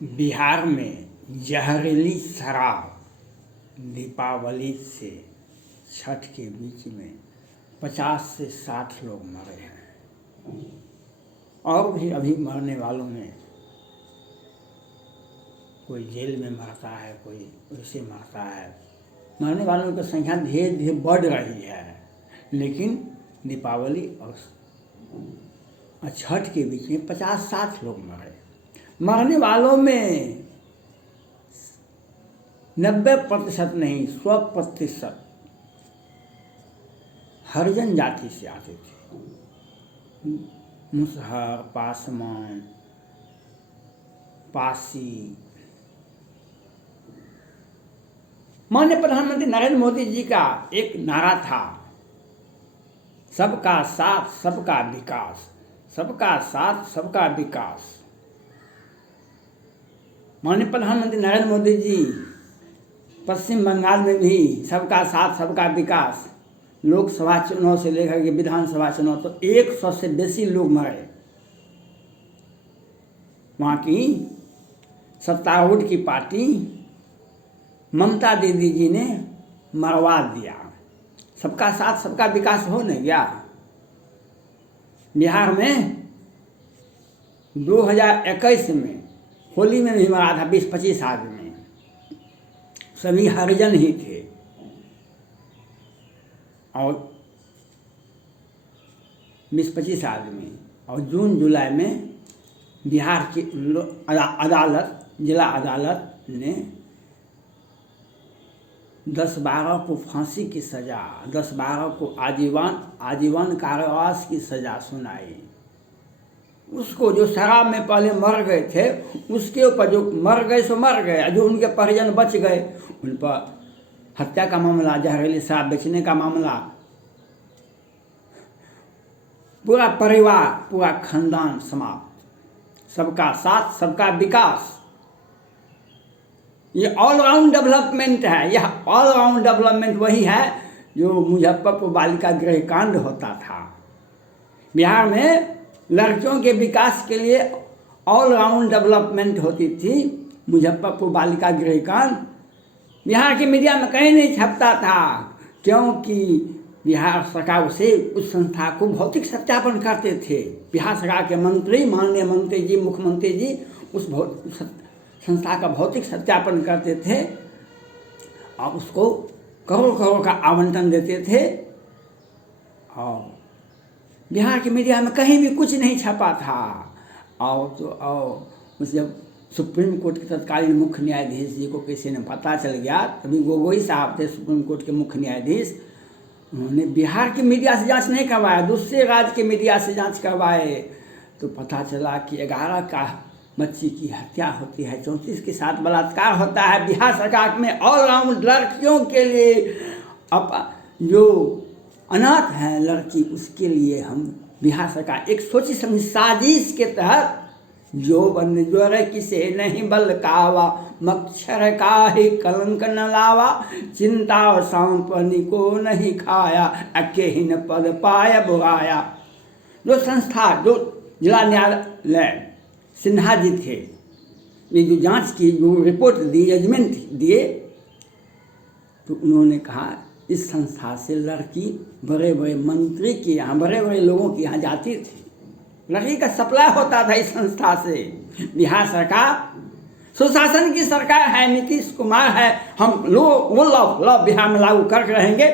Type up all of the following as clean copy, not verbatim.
बिहार में जहरीली शराब दीपावली से छठ के बीच में 50 से 60 लोग मरे हैं और भी अभी मरने वालों में कोई जेल में मरता है, कोई वैसे मरता है। मरने वालों की संख्या धीरे धीरे बढ़ रही है, लेकिन दीपावली और छठ के बीच में 50-60 लोग मरे। मरने वालों में 90% नहीं 100% हरिजन जाति से आते थे। मुसहर, पासवान, पासी। माननीय प्रधानमंत्री नरेंद्र मोदी जी का एक नारा था, सबका साथ सबका विकास, सबका साथ सबका विकास। माननीय प्रधानमंत्री नरेंद्र मोदी जी पश्चिम बंगाल में भी सबका साथ सबका विकास, लोकसभा चुनाव से लेकर के विधानसभा चुनाव तो 100 से बेसी लोग मरे। वहाँ की सत्तारूढ़ की पार्टी ममता दीदी जी ने मरवा दिया। सबका साथ सबका विकास हो नहीं गया। बिहार में 2021 में होली में भी मरा था 20-25 आदमी, सभी हरिजन ही थे। और 20-25 आदमी। और जून जुलाई में बिहार की अदालत, जिला अदालत ने 10-12 को फांसी की सज़ा, 10-12 को आजीवन कारावास की सज़ा सुनाई। उसको जो शराब में पहले मर गए थे, उसके ऊपर जो मर गए सो मर गए, जो उनके परिजन बच गए उन पर हत्या का मामला, जहरीली शराब बेचने का मामला, पूरा परिवार, पूरा खानदान समाप्त। सबका साथ सबका विकास, ये ऑलराउंड डेवलपमेंट है। यह ऑलराउंड डेवलपमेंट वही है जो मुजफ्फरपुर बालिका गृह कांड होता था। बिहार में लड़कियों के विकास के लिए ऑलराउंड डेवलपमेंट होती थी। मुजफ्फरपुर बालिका गृह कांड बिहार की मीडिया में कहीं नहीं छपता था, क्योंकि बिहार सरकार से उस संस्था को भौतिक सत्यापन करते थे। बिहार सरकार के मंत्री, माननीय मंत्री जी, मुख्यमंत्री जी उस संस्था का भौतिक सत्यापन करते थे और उसको करोड़ करोड़ का आवंटन देते थे। और बिहार की मीडिया में कहीं भी कुछ नहीं छपा था। और जब सुप्रीम कोर्ट के तत्कालीन मुख्य न्यायाधीश जी को किसी ने पता चल गया, तभी गोगोई साहब थे सुप्रीम कोर्ट के मुख्य न्यायाधीश, उन्होंने बिहार की मीडिया से जांच नहीं करवाया, दूसरे राज्य के मीडिया से जांच करवाए तो पता चला कि 11 का बच्ची की हत्या होती है, 34 के साथ बलात्कार होता है। बिहार सरकार में ऑलराउंड लड़कियों के लिए जो अनाथ है लड़की, उसके लिए हम बिहार सरकार एक सोची समझी साजिश के तहत जो बन जोर किसे नहीं बलकावा, मच्छर का ही कलंक न लावा, चिंता और सांपनी को नहीं खाया, अकेहिन पद पाया बुराया। जो संस्था, जो जिला न्यायालय सिन्हा जी थे, ये जो जांच की, जो रिपोर्ट दी, जजमेंट दिए, तो उन्होंने कहा इस संस्था से लड़की बड़े बड़े मंत्री के यहाँ, बड़े बड़े लोगों के यहाँ जाती थी, लड़की का सप्लाई होता था इस संस्था से। बिहार सरकार सुशासन की सरकार है, नीतीश कुमार है, हम लोग वो लॉ बिहार में लागू करके रहेंगे,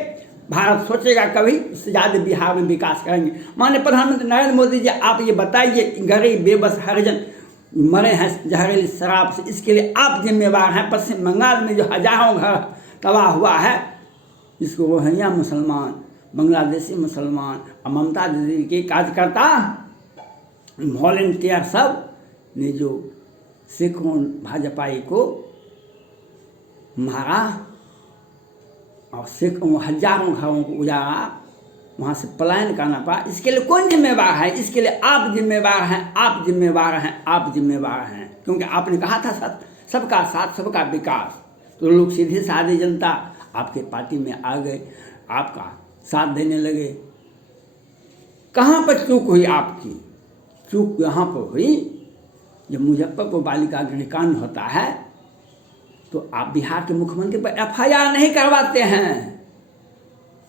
भारत सोचेगा कभी इससे ज़्यादा बिहार में विकास करेंगे। माननीय प्रधानमंत्री नरेंद्र मोदी जी, आप ये बताइए, गरीब बेबस हरिजन मरे हैं जहरीली शराब से, इसके लिए आप जिम्मेवार हैं। पश्चिम बंगाल में जो हजारों घर तबाह हुआ है, इसको रोहिंग्या मुसलमान, बांग्लादेशी मुसलमान और ममता दीदी के कार्यकर्ता, वॉलेंटियर सब ने जो सैकड़ों भाजपाई को मारा और सैकड़ों हजारों घरों को उजाड़ा, वहाँ से पलायन करना पड़ा, इसके लिए कौन जिम्मेवार है? इसके लिए आप जिम्मेवार हैं, आप जिम्मेवार हैं, आप जिम्मेवार हैं, क्योंकि आपने कहा था सबका साथ सबका विकास। तो लोग सीधे साधे जनता आपके पार्टी में आ गए, आपका साथ देने लगे। कहाँ पर चूक हुई आपकी? चूक यहाँ पर हुई जब मुजफ्फरपुर बालिका गृह कांड होता है तो आप बिहार के मुख्यमंत्री पर एफआईआर नहीं करवाते हैं,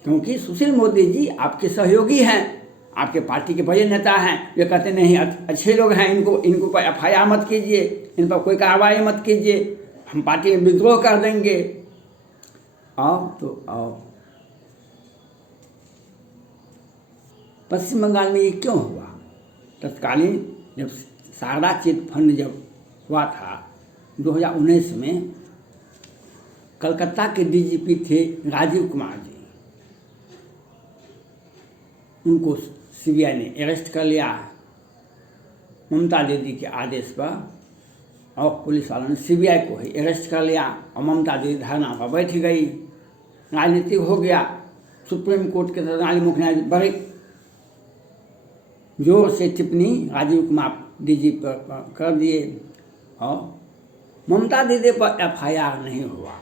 क्योंकि सुशील मोदी जी आपके सहयोगी हैं, आपके पार्टी के बड़े नेता हैं। वे कहते नहीं अच्छे लोग हैं, इनको पर एफआईआर मत कीजिए, इन पर कोई कार्रवाई मत कीजिए, हम पार्टी में विद्रोह कर देंगे। आओ तो आओ, पश्चिम बंगाल में ये क्यों हुआ? तत्कालीन जब शारदा चिट फंड जब हुआ था 2019 में, कलकत्ता के डीजीपी थे राजीव कुमार जी, उनको सीबीआई ने अरेस्ट कर लिया ममता दीदी के आदेश पर, और पुलिस वालों ने सीबीआई को ही अरेस्ट कर लिया और ममता दीदी धरना पर बैठ गई। राजनीतिक हो गया। सुप्रीम कोर्ट के प्रधान मुख्य न्यायाधीश बड़े जोर से टिप्पणी राजीव कुमार डीजी पर कर दिए और ममता दीदी पर एफआईआर नहीं हुआ,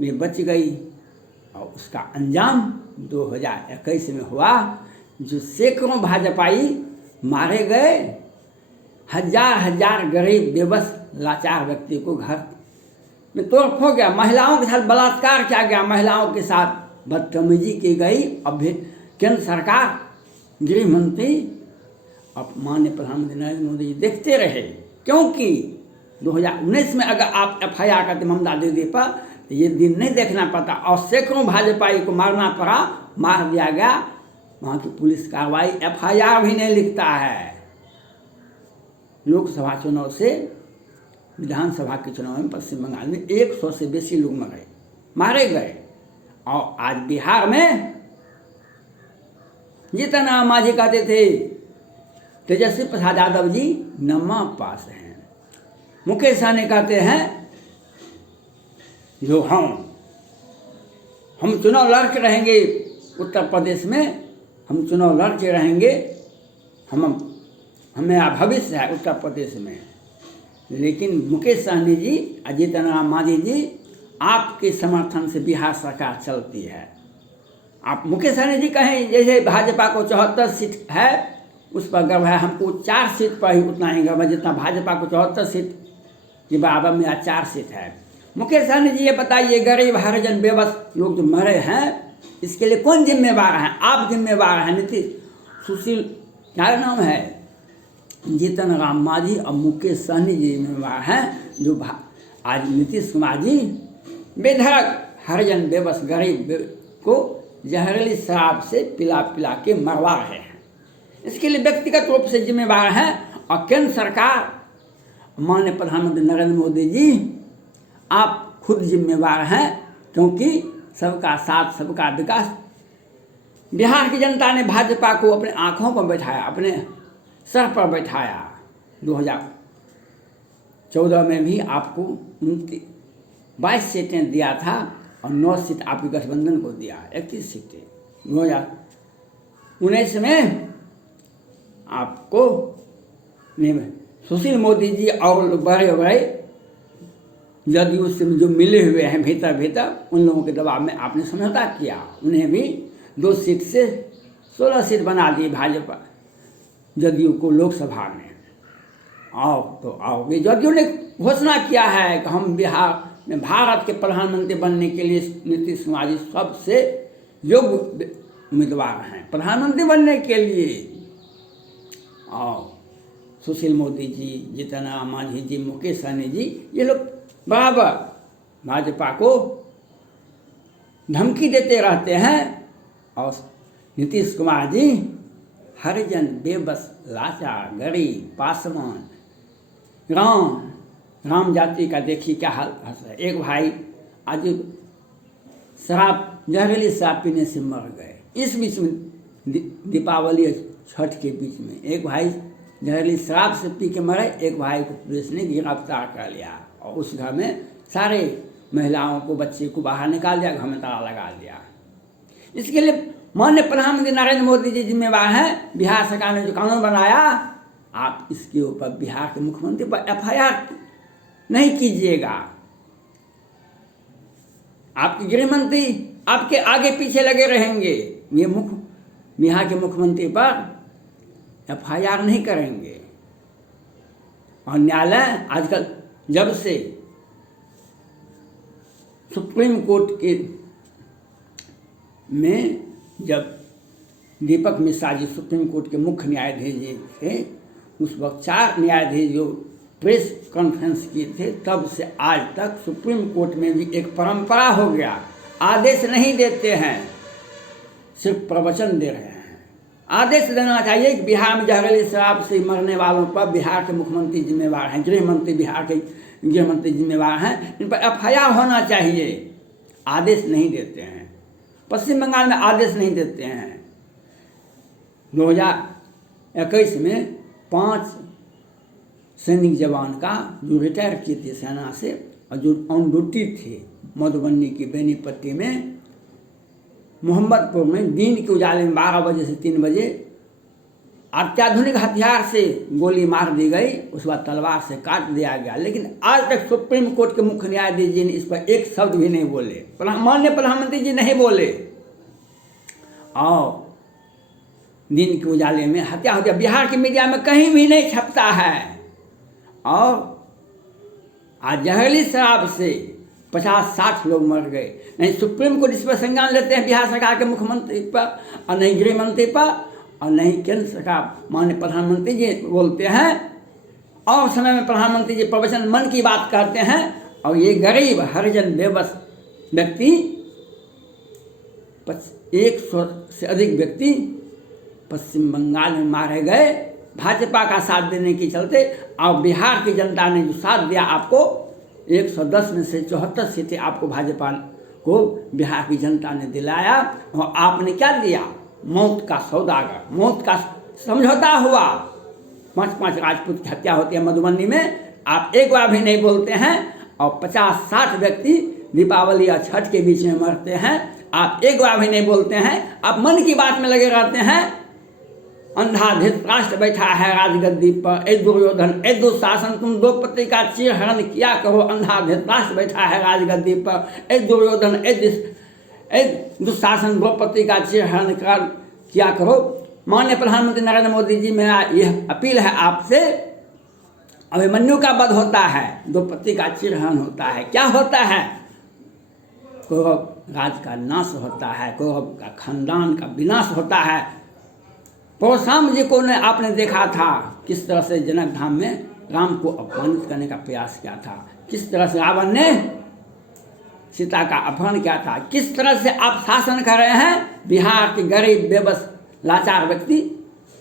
ये बच गई। और उसका अंजाम 2021 में हुआ, जो सैकड़ों भाजपाई मारे गए, हजार गरीब बेबस लाचार व्यक्ति को घर में तोड़ फोड़ गया, महिलाओं के साथ बलात्कार किया गया, महिलाओं के साथ बदतमीजी की गई। अब केंद्र सरकार, गृह मंत्री अब माननीय प्रधानमंत्री नरेंद्र मोदी जी देखते रहे, क्योंकि 2019 में अगर आप एफआईआर करते ममता दीदी पर तो ये दिन नहीं देखना पड़ता और सैकड़ों भाजपाई को मारना पड़ा, मार दिया गया। वहाँ की पुलिस कार्रवाई एफआईआर भी नहीं लिखता है। लोकसभा चुनाव से विधानसभा के चुनाव में पश्चिम बंगाल में 100 से बेसी लोग मारे गए। और आज बिहार में जितना मांझी कहते थे तेजस्वी प्रसाद यादव जी नम्मा पास हैं, मुकेश सहनी कहते हैं जो हम चुनाव लड़के रहेंगे उत्तर प्रदेश में, हम चुनाव लड़के रहेंगे, हमें भविष्य है उत्तर प्रदेश में। लेकिन मुकेश सहनी जी, जीतन राम मांझी जी, आपके समर्थन से बिहार सरकार चलती है। आप मुकेश सहनी जी कहें जैसे भाजपा को 74 सीट है उस पर गर्व है, हमको 4 सीट पर ही उतना ही गर्व है जितना भाजपा को 74 सीट के बराबर मेरा 4 सीट है। मुकेश सहनी जी ये बताइए, गरीब हरिजन बेबस लोग जो मरे हैं इसके लिए कौन जिम्मेवार है? आप जिम्मेवार हैं, नीतीश, सुशील क्या नाम है, जीतन राम मांझी और मुकेश सहनी जी जिम्मेवार हैं, जो आज नीतीश कुमार जी बेधड़क हरिजन बेबस गरीब को जहरीली शराब से पिला के मरवा रहे हैं। इसके लिए व्यक्तिगत रूप से जिम्मेवार हैं और केंद्र सरकार, माननीय प्रधानमंत्री नरेंद्र मोदी जी, आप खुद जिम्मेवार हैं, क्योंकि सबका साथ सबका विकास। बिहार की जनता ने भाजपा को अपने आँखों पर बैठाया, अपने सर पर बैठाया। 2014 में भी आपको 22 सीटें दिया था और 9 सीट आपके गठबंधन को दिया, 31 सीटें। 2019 में आपको सुशील मोदी जी और बड़े जदयू से जो मिले हुए हैं भीतर उन लोगों के दबाव में आपने समझौता किया, उन्हें भी 2 सीट से 16 सीट बना दी भाजपा जदयू को लोकसभा में। आओ तो आओ, ये जदयू ने घोषणा किया है कि हम बिहार में भारत के प्रधानमंत्री बनने के लिए नीतीश कुमार जी सबसे योग्य उम्मीदवार हैं प्रधानमंत्री बनने के लिए। आओ, सुशील मोदी जी, जीतन राम मांझी जी, मुकेश सहनी जी, ये लोग बराबर भाजपा को धमकी देते रहते हैं और नीतीश कुमार जी हरिजन बेबस लाचार गरीब पासवान राम जाति का देखिए क्या हाल है। एक भाई आज जहरीली शराब पीने से मर गए। इस बीच में दीपावली छठ के बीच में एक भाई जहरीली शराब से पी के मरे, एक भाई को पुलिस ने गिरफ्तार कर लिया और उस घर में सारे महिलाओं को, बच्चे को बाहर निकाल दिया, घर में ताला लगा दिया। इसके लिए माननीय प्रधानमंत्री नरेंद्र मोदी जी जिम्मेवार हैं। बिहार सरकार ने जो कानून बनाया, आप इसके ऊपर बिहार के मुख्यमंत्री पर एफआईआर नहीं कीजिएगा। आपके गृह मंत्री आपके आगे पीछे लगे रहेंगे, ये बिहार के मुख्यमंत्री पर एफआईआर नहीं करेंगे। और न्यायालय आजकल जब से सुप्रीम कोर्ट के में जब दीपक मिश्रा जी सुप्रीम कोर्ट के मुख्य न्यायाधीश जी थे, उस वक्त 4 न्यायाधीश जो प्रेस कॉन्फ्रेंस किए थे, तब से आज तक सुप्रीम कोर्ट में भी एक परंपरा हो गया, आदेश नहीं देते हैं, सिर्फ प्रवचन दे रहे हैं। आदेश देना चाहिए कि बिहार में जहरीली शराब से मरने वालों पर बिहार के मुख्यमंत्री जिम्मेवार हैं, गृह मंत्री बिहार के गृह मंत्री जिम्मेवार हैं, इन पर FIR होना चाहिए। आदेश नहीं देते हैं। पश्चिम बंगाल में आदेश नहीं देते हैं। 2021 में 5 सैनिक जवान का जो रिटायर किए थे सेना से और जो ऑन ड्यूटी थे मधुबनी की बेनीपट्टी में, मोहम्मदपुर में दिन के उजाले में 12 बजे से 3 बजे अत्याधुनिक हथियार से गोली मार दी गई, उसके बाद तलवार से काट दिया गया। लेकिन आज तक सुप्रीम कोर्ट के मुख्य न्यायाधीश जी ने इस पर एक शब्द भी नहीं बोले, माननीय प्रधानमंत्री जी नहीं बोले। और दिन के उजाले में हत्या हो गया, बिहार की मीडिया में कहीं भी नहीं छपता है। और आज जहरीली शराब से 50-60 लोग मर गए। नहीं सुप्रीम कोर्ट इस पर संज्ञान लेते हैं बिहार सरकार के मुख्यमंत्री पर, और नहीं गृह मंत्री पर, और नहीं केंद्र सरकार माननीय प्रधानमंत्री जी बोलते हैं। और समय में प्रधानमंत्री जी प्रवचन मन की बात करते हैं, और ये गरीब हरिजन बेबस व्यक्ति 100 से अधिक व्यक्ति पश्चिम बंगाल में मारे गए भाजपा का साथ देने के चलते। और बिहार की जनता ने जो साथ दिया, आपको 110 में से 74 सीटें आपको भाजपा को बिहार की जनता ने दिलाया। और आपने क्या दिया? मौत का सौदागर, मौत का समझौता हुआ। 5-5 राजपूत की हत्या होती है मधुबनी में, आप एक बार भी नहीं बोलते हैं। और 50-60 व्यक्ति दीपावली और छठ के बीच में मरते हैं, आप एक बार भी नहीं बोलते हैं। आप मन की बात में लगे रहते हैं। अंधा धृतराष्ट्र बैठा है राजगद्दी पर, ए दुर्योधन ए दुशासन तुम द्रौपदी का चिरहरण किया करो। अंधा धृतराष्ट्र बैठा है राजगद्दी पर, ए दुर्योधन ए दुशासन द्रौपदी का चिरहरण किया करो। माननीय प्रधानमंत्री नरेंद्र मोदी जी, मेरा यह अपील है आपसे। अभिमन्यु का वध होता है, द्रौपदी का चिरहरण होता है, क्या होता है? कौरव राज का नाश होता है, कौरव का खानदान का विनाश होता है। परशुराम जी को ने आपने देखा था किस तरह से जनक धाम में राम को अपमानित करने का प्रयास किया था, किस तरह से रावण ने सीता का अपहरण किया था, किस तरह से आप शासन कर रहे हैं। बिहार के गरीब बेबस लाचार व्यक्ति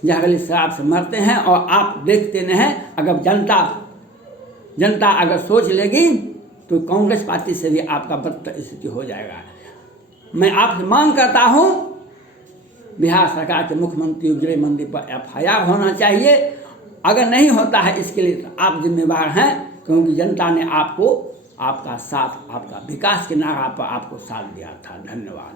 जहरीली शराब से मरते हैं और आप देखते नहीं हैं। अगर जनता अगर सोच लेगी तो कांग्रेस पार्टी से भी आपका बदतर स्थिति हो जाएगा। मैं आपसे मांग करता हूं, बिहार सरकार के मुख्यमंत्री गृह मंत्री पर FIR होना चाहिए। अगर नहीं होता है इसके लिए तो आप जिम्मेवार हैं, क्योंकि जनता ने आपको आपका साथ, आपका विकास के नारा पर आपको साथ दिया था। धन्यवाद।